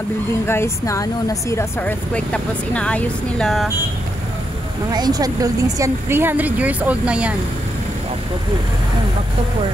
Building guys na nasira sa earthquake tapos inaayos nila. Mga ancient buildings yan. 300 years old na yan. Back to poor.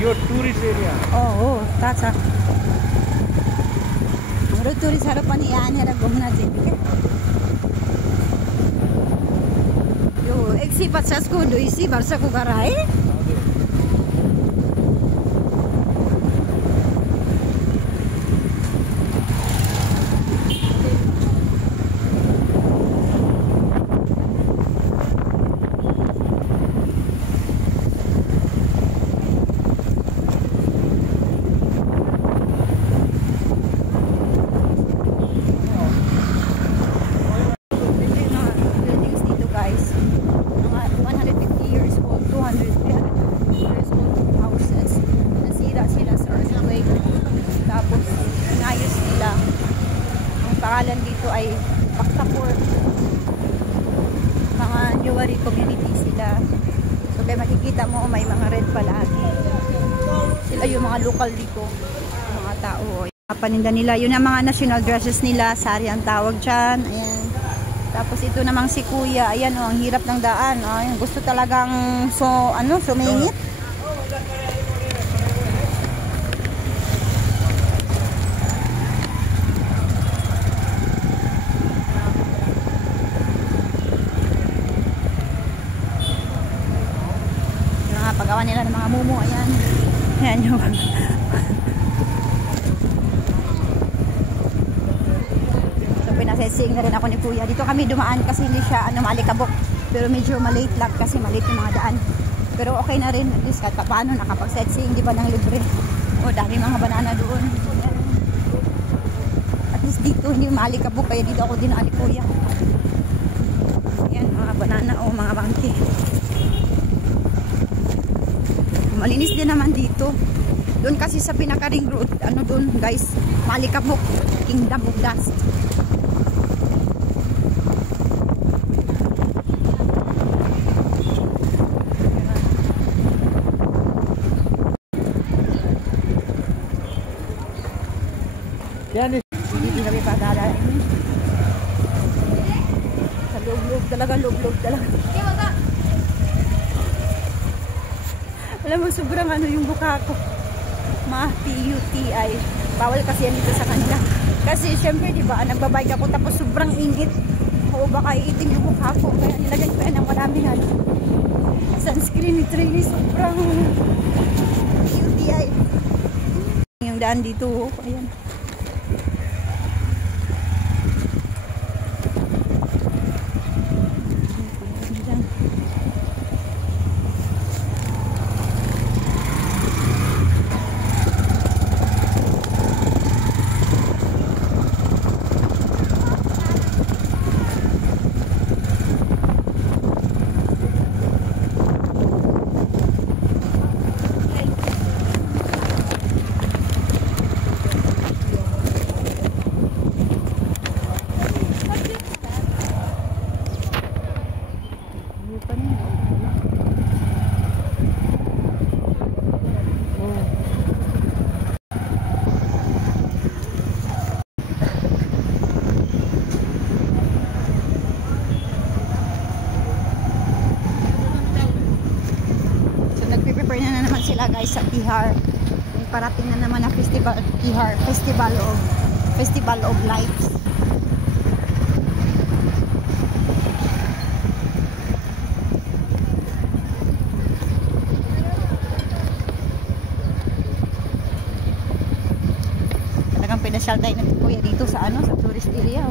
Your tourist area. Oh, that's a. Our tourist harapan yan है घूमना चाहिए. यो 150 को 200 वर्ष को घर है. Pangalan dito ay Baktapur. Mga Newari community sila. So kaya makikita mo may mga red palagi. Sila yung mga local dito. Mga tao. Paninda nila. Yun ang mga national dresses nila. Sari ang tawag dyan. Ayan. Tapos ito namang si Kuya. Ayan ang hirap ng daan. Ayan, gusto talagang sumingit. Paggawa nila ng mga mumu, ayan. Ayan yung so pinasesing na rin ako ni Kuya. Dito kami dumaan kasi hindi siya malikabok. Pero medyo malate lang kasi malate yung mga daan. Pero okay na rin. At least kahit paano nakapag-sightseeing, di ba ng libre. Dami mga banana doon. Ayan. At least dito hindi malikabok. Kaya dito ako dinaan ni Kuya. Ayan, mga banana o mga bangke. Malinis din naman dito. Doon kasi sa pinaka-ring road, doon guys, malikabok, kingdom of dust. Yan is hindi kami pa dadain. Sa loob-loob talaga, loob-loob talaga. Alam mo, sobrang yung buka ko. Ma-PUTI. Bawal kasi yan dito sa kanila. Kasi syempre, di ba, nagbabike ako tapos sobrang ingit. O baka iitim yung mukha ko. Kaya nilagyan ko yan ng maraming sunscreen. Ito really sobrang PUTI. Yung daan dito, ayan. Sila guys sa Tihar. May parating na naman na festival Tihar, Festival of Lights. Talagang pinasyal tayo na Kuya dito sa sa tourist area